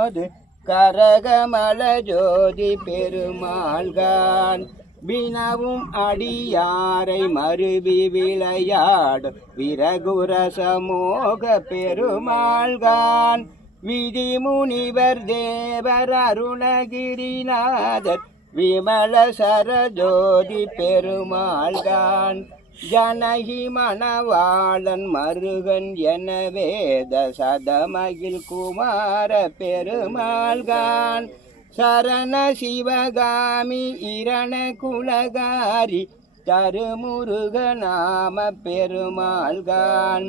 போது கரகமல ஜோதி பெருமாள்கான் வினவும் அடியாரை மருவி விளையாடும் விரகுர சமோக பெருமாள்கான் விதி முனிவர் தேவர் அருணகிரிநாதர் விமல சரஜோதி பெருமாள்கான் ஜனகி மணவாளன் மருகன் என வேத சதமகில் குமார பெருமாள்கான் சரண சிவகாமி இரண குலகாரி தருமுருக நாம பெருமாள்கான்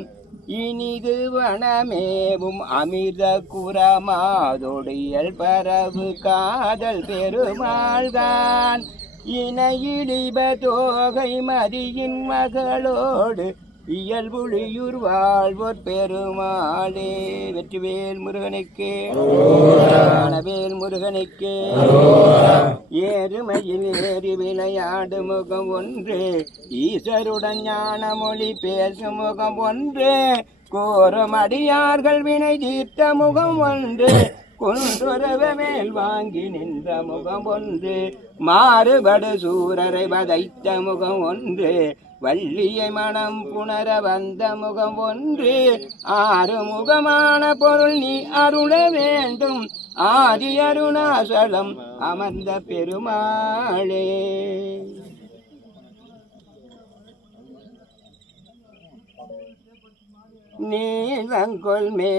இனிது வனமேவும் அமிர்த குரமாதொடியல் பரவு காதல் பெருமாள்கான் இணையிழிப தோகை மதியின் மகளோடு இயல்புளியூர் வாழ்வோர் பெருமாளே. வெற்றிவேல் முருகனுக்கே, வேல் முருகனுக்கே. ஏறுமையில் ஏறி விளையாடு முகம் ஒன்று, ஈஸ்வருடன் ஞான மொழி பேசும் முகம் ஒன்று, கோரும் அடியார்கள் வினை தீர்த்த முகம் ஒன்று, குன்றுறவ மேல் வாங்கி நின்ற முகம் ஒன்று, மாறுபடு சூரரை வதைத்த முகம் ஒன்று, வள்ளியை மனம் புணர வந்த முகம் ஒன்று, ஆறு முகமான பொருள் நீ அருள வேண்டும், ஆதி அருணாசலம் அமர்ந்த பெருமாளே. நீலங்கொள் மே